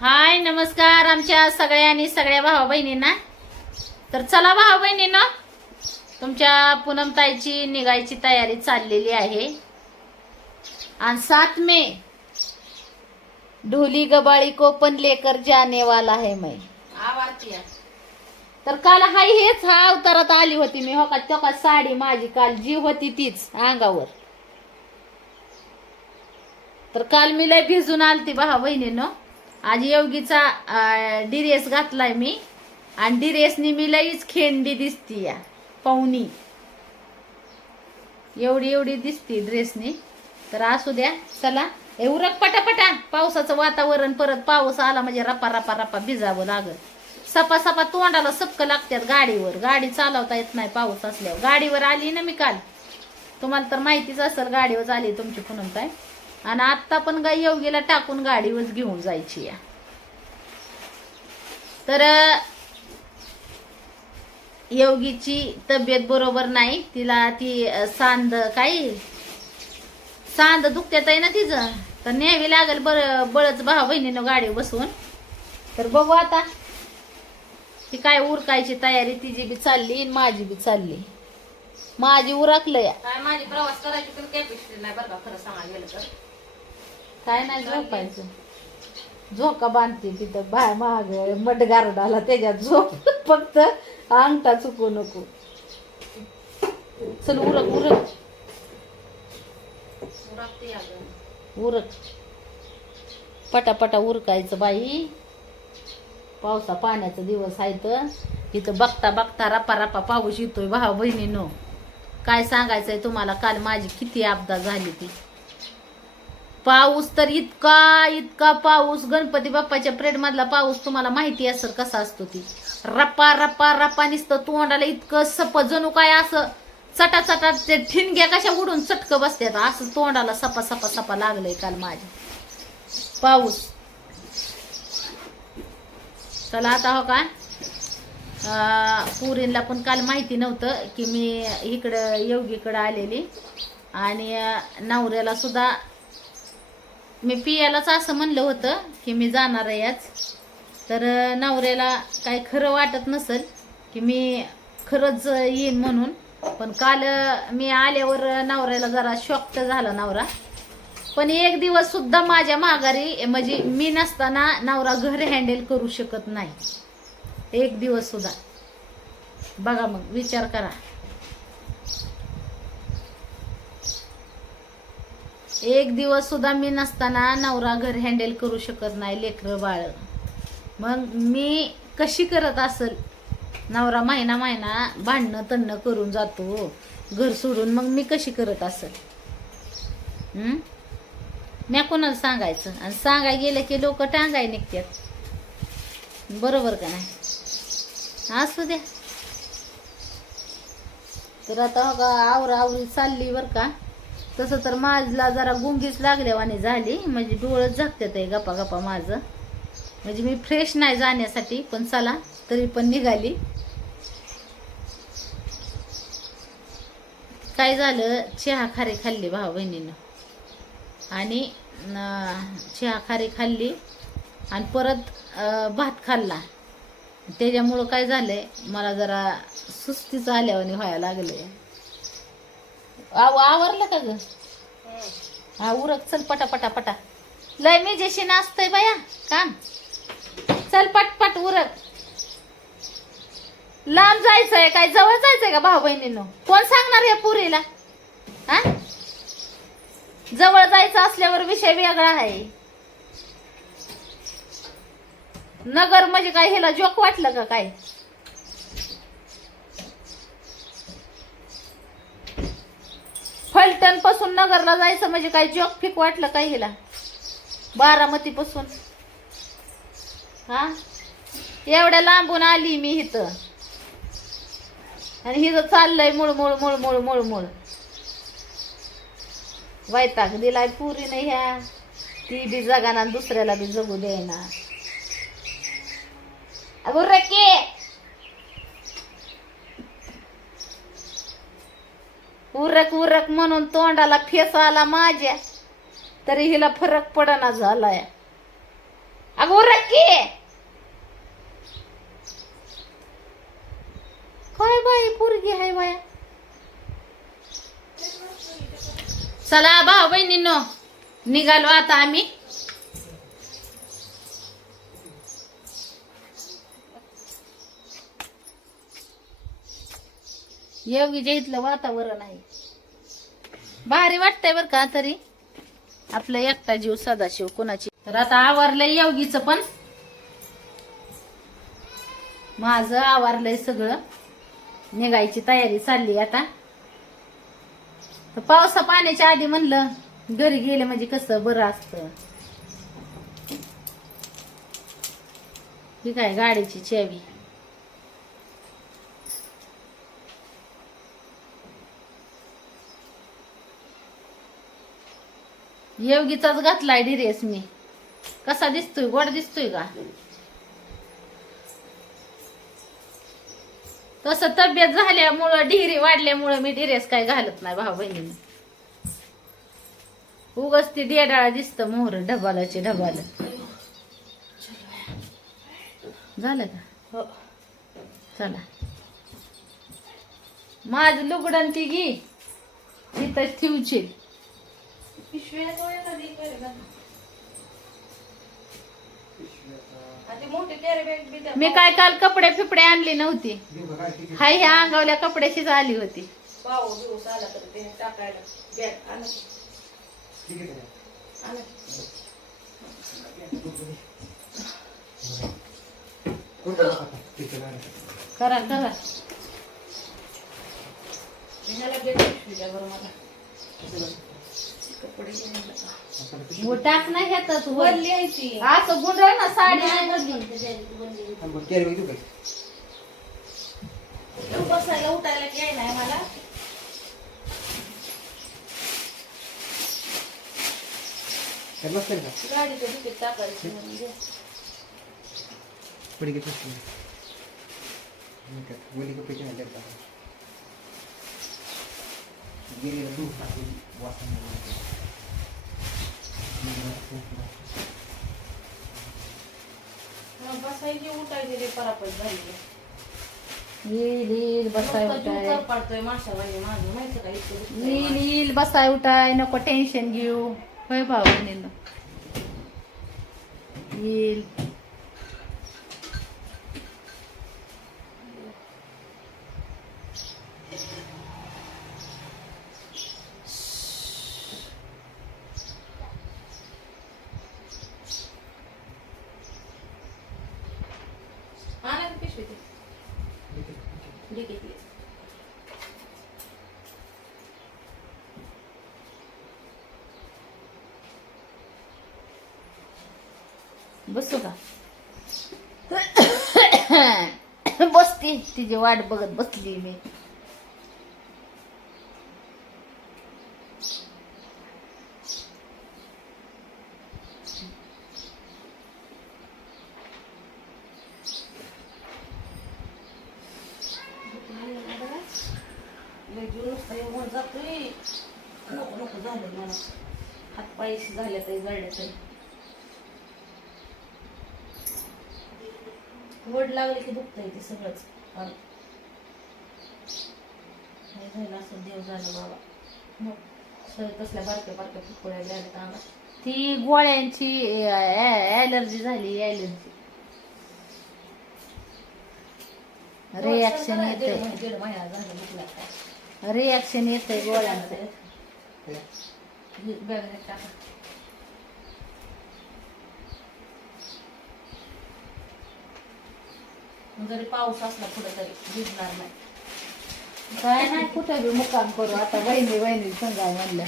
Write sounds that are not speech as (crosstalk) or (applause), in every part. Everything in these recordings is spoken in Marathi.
हाय नमस्कार आमच्या सगळ्यांनी सगळ्या भावा बहिणींना तर चला भावा बहिणींना तुमच्या पूनमताईची निघायची तयारी चाललेली आहे. आणि सात मे ढोली गबाळी को पण लेकर जाने वाला है मैं तर काल हाय हेच हा अवतारात आली होती मी हो का? तो का साडी माझी काल जी होती तीच अंगावर. तर काल मी लय भिजून आलती भावा बहिणीनं आज योगीचा डिरेस घातलाय मी. आणि डिरेसनी मी लईच खेंडी दिसती या पाहुणी एवढी एवढी दिसती ड्रेसनी तर असू द्या चला. एवढं पटापटा. पावसाचं वातावरण परत पाऊस आला म्हणजे रपा रपा रपा भिजावं लागत सपा सपा तोंडाला सपक लागतात गाडीवर. गाडी चालवता येत नाही पाऊस असल्यावर. गाडीवर आली ना मी काल. तुम्हाला तर माहितीच असेल गाडीवर आली तुमची पुनम काय आणि आत्ता पण गाई योगीला टाकून गाडीवरच घेऊन जायची या. तर योगीची तब्येत बरोबर नाही. तिला ती सांद काय? सांद दुखत्यात आहे ना तिचं. तर न्यावी लागेल बर बळच भाव बहिणीनं गाडी बसवून तर बघू आता. ती काय उरकायची तयारी तिची बी चालली आणि माझी बी चालली. माझी उरकलं या काय माझी प्रवास करायची पण कॅपॅसिटी नाही बरं का खरं सांगायला गेलं तर. काय नाही झोपायचं. झोका बांधते तिथं बाय माग मड गारडाला त्याच्यात झोप. फक्त अंगठा चुकू नको. चल उरक उरक. उरक. पटापटा उरकायचं बाई. पावसा पाण्याचा दिवस आहे तर इथं बघता बघता रपा रपा पाऊस येतोय भाऊ बहिणीनो. काय सांगायचंय तुम्हाला? काल माझी किती आपदा झाली ती. पाऊस तर इतका इतका पाऊस. गणपती बाप्पाच्या प्रेडमधला पाऊस तुम्हाला माहिती असेल कसा असतो ती. रप्पा रप्पा रप्पा निसतं तोंडाला इतकं सप. जणू काय असं चटा चटा ते ठिणग्या कशा उडून चटक बसतात असं तोंडाला सपा सपा सपा लागलंय काल माझ्या. पाऊस. चला आता हो का? पुरींला पण काल माहिती नव्हतं की मी इकडं योगीकडं आलेली. आणि नवऱ्याला सुद्धा मी पियालाच असं म्हणलं होतं की मी जाणार आहे आज. तर नवऱ्याला काय खरं वाटत नसेल की मी खरंच येईन म्हणून. पण काल मी आल्यावर नवऱ्याला जरा शॉक्ट झाला नवरा. पण एक दिवस सुद्धा माझ्या माघारी म्हणजे मी नसताना नवरा घर हँडल करू शकत नाही. एक दिवस सुद्धा. बघा मग विचार करा. एक दिवस सुद्धा मी नसताना नवरा घर हँडल करू शकत नाही लेकरं बाळ. मग मी कशी करत असल? नवरा महिना महिना भांडणं तन्न करून जातो घर सोडून. मग मी कशी करत असल? म्या कोणाला सांगायचं? आणि सांगाय गेलं की लोक टांगाय निघतात बरोबर का नाही? असू द्या. तर आता का आवरा आवरी चालली बरं का? तसं तर माझला जरा गुंगीच लागल्यावानी झाली. म्हणजे डोळं झाकतात आहे गप्पा गप्पा माझं. म्हणजे मी फ्रेश नाही जाण्यासाठी पण चला तरी पण निघाली. काय झालं? चहा खारी खाल्ली भाऊ बहिणीनं. आणि चहा खारी खाल्ली आणि परत भात खाल्ला. त्याच्यामुळं काय झालं मला जरा सुस्तीचं आल्यावानी व्हायला लागले आव आवरलं का ग? हा उरक. चल पटा पटा पटा. लय मी जशी नाचतय बाया काम. चल पटपट उरक. लांब जायचंय काय? जवळ जायचंय का भाऊ बहिणीनं? कोण सांगणार या पुरीला? हा? जवळ जायचं असल्यावर विषय वेगळा आहे. नगर म्हणजे काय ह्याला जोक वाटलं का काय? फलटणपासून नगरला जायचं म्हणजे काय? जॉक फिक वाटलं काय हिला? बारामती पासून हा? एवढ्या लांबून आली मी इथं. आणि हिचं चाललंय मुळ मुळ मुळ मुळ मुळ मुळ. वैताग दिलाय पुरी नाही ह्या. ती बी जगाना दुसऱ्याला बी जगू देना अगो रके! उरक उरक म्हणून तोंडाला फेस आला माझ्या तरी हिला फरक पडना झालाय. अग उरक की! काय बाई पोरगी आहे बाया? चला भाऊ बहिणीनो निघालो आता आम्ही. योगीच्या इथलं वातावरण आहे. भारी वाटतंय बर का तरी. आपलं एकटा जीव सदाशिव कोणाची. तर आता आवरलंय योगीचं पण. माझं आवारलंय सगळं. निघायची तयारी चालली आता. तर पावसा पाण्याच्या आधी म्हणलं घरी गेलं म्हणजे कसं बरं असतं. ही काय गाडीची चावी. योगीचाच घातलाय डिरेस मी. कसा दिसतोय? गोड दिसतोय का? तसं तब्येत झाल्यामुळं डिरी वाढल्यामुळं मी डिरेस काय घालत नाही भाऊ बहिणीने. उगच ती डेडाळा दिसत मोहर ढबालाचे ढबाल. झालं का? हो. चला. माझ लुगडन ती घे. तिथं ठेवची पिशव्या कधी मोठी बी मी काय काल कपडे फिपडे आणली नव्हती. हाय ह्या अंगावल्या कपड्याचीच आली होती. पाऊ दिवस आला तर ते टाकायला बॅग करा करा. ह्याला बॅग पिशवी द्या बरं मला टाक नाही वर. वरली आहे ती असं गुंडळ ना साडी नाही बदली बसायला उठायला की? याय नाही? मला तिकीट टाकायची म्हणून द्या. मग बसायची उठायची रे परापत झाली येईल येईल बसाय उठाय करपाडतोय माशावानी माझं माहिती का इतकं दुखतंय येईल बसाय उठाय नको टेन्शन घेऊ होय भाऊ. येईल आणा ती पिशवी ती. डिकीतली. बसू का? (coughs) बसती तिची वाट बघत बसली मी. लय जातोय. नको नको झालं मला. हात पायशी झाले तरी जळले तरी वड लागले की दुखतंय ते सगळंच. नाही झालं असं देव झालं बाबा. मग सगळं कसल्या बारक्या बारक्या फुकड्या लागल्या अंगात ती गोळ्यांची ॲलर्जी झाली ॲलर्जी रिॲक्शन येते रिॲक्शन येते गोळ्यांचं. बॅगेत टाका. जरी पाऊस असला पुढे तरी भिजणार नाही. काय नाही कुठं बी मुक्काम करू. आता बहिणी बहिणी सांगाय म्हणलं.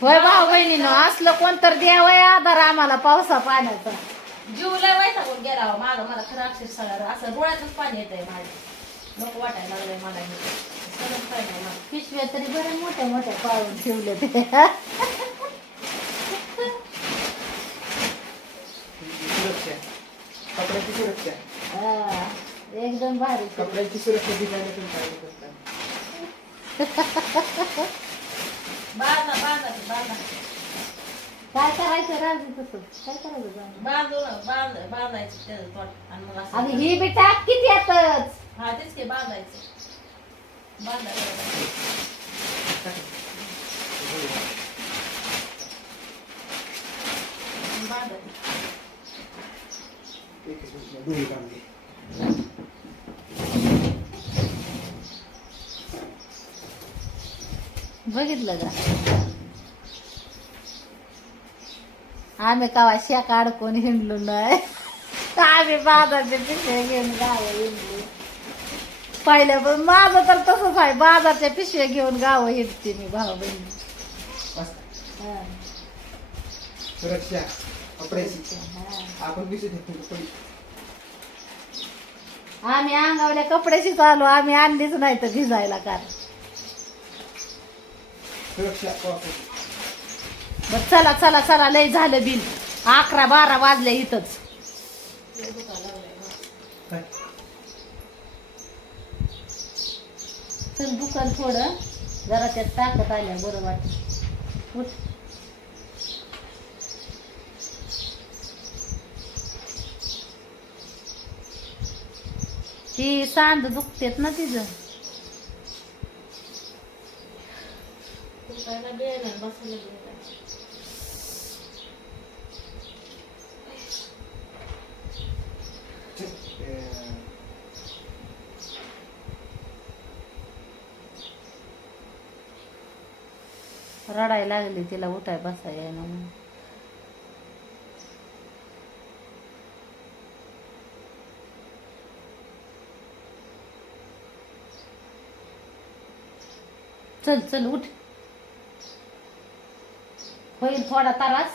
होय भाऊ बहिणीनं असलं कोणतर द्यावं आधार आम्हाला पावसा पाण्याचा. जीव लय वैतागून गेला हो. मागं मला खरं अक्षर सगळं असं डोळ्यातच पाणी येत आहे माझ्या. नको वाटायला लागलंय मला हे. सगळं काय नाही मला. पिशव्या तरी बऱ्या मोठ्या मोठ्या पाळून ठेवले ते. सुरक्षा (laughs) कपड्याची सुरक्षा. एकदम भारी. कपड्याची सुरक्षा डिझाईन पण पाहिजे बांधा बांधा बांधा. काय करायचं राजू तसं? काय करायचं बांधायचं आणि ही टाक किती आताच हा तेच की बांधायचं. बांधायचं बघितलं का? आम्ही कवा शेक अडकून हिंडलो नाही. आम्ही बाजारचे पिशव्या घेऊन गावं हिंडलो. पहिल्या पण माझं तर तसंच आहे. बाजारच्या पिशव्या घेऊन गावं हिंडते मी भाऊ बहिणी. सुरक्षा आपण. आम्ही अंगावल्या कपड्याशीच आलो. आम्ही आणलीच नाही तर भिजायला कारण. सुरक्षा बर चला चला चला लय झालं बिल. अकरा बारा वाजले इथंच. चल दुकान थोडं. जरा त्यात ताकद आल्या बरं वाटत उठ. ती सांद दुखतेत ना तिचं. दुखायला वेळ नाही बसायला वेळ नाही रडायला लागली तिला उठाय बसाय ना चल चल उठ. होईल थोडा त्रास.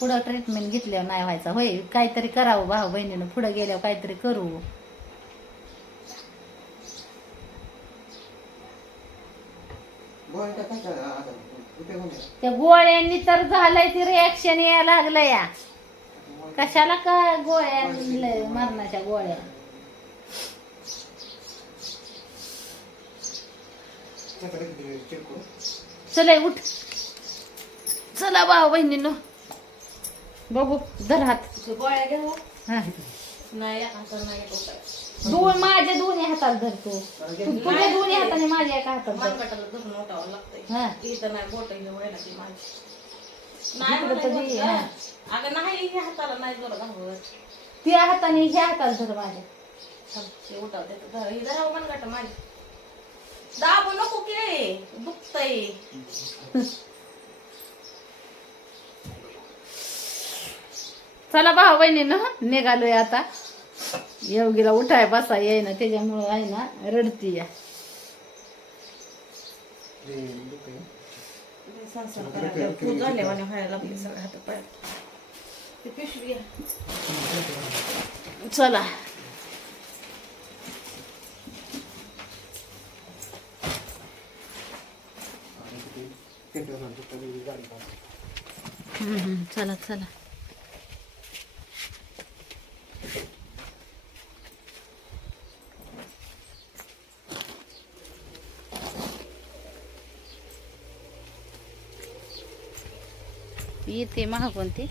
पुढं ट्रीटमेंट घेतल्यावर नाही व्हायचा. होय काहीतरी करावं भाऊ बहिणीनं. पुढं गेल्यावर काहीतरी करू. त्या गोळ्यांनी तर झालंय ती रिॲक्शन यायला लागलं या कशाला का गोळ्या मरणाच्या गोळ्या? त्याकडे किती चेक करू. चला उठ. चला भाऊ बहिणीनो. बघू धर हात. गोळ्या हा. नाही दोन माझ्या दोन्ही हातात धरतो तुझ्या दोन्ही हाताने माझ्या एका हातात धर. मानगटाला धरून उठावं लागतंय हा. इथं नाही बोट माझी नाही इकडं म्हणायचं. तरी, होतं. अगं नाही हाताला नाही जोर घालवत. त्या हाताने ह्या हातात धर माझ्या. थांब, ते उठावते तर धर. ही धरावं मनगट माझी दाबू नको की दुखतय. (laughs) चला भाऊ बहिणीनं निघालोय आता. योगीला उठाय बसा येईना त्याच्यामुळं आहे ना रडती या. चला. चला चला करायला तू झाल्यावाने व्हायला लागली सगळ्या हात पाय ते पिशवी आहे. चला आणि किती पेट्रोल घालतो, तरी गाडी घालतो. हम्म, हम्म, चला चला येते महाग कोणती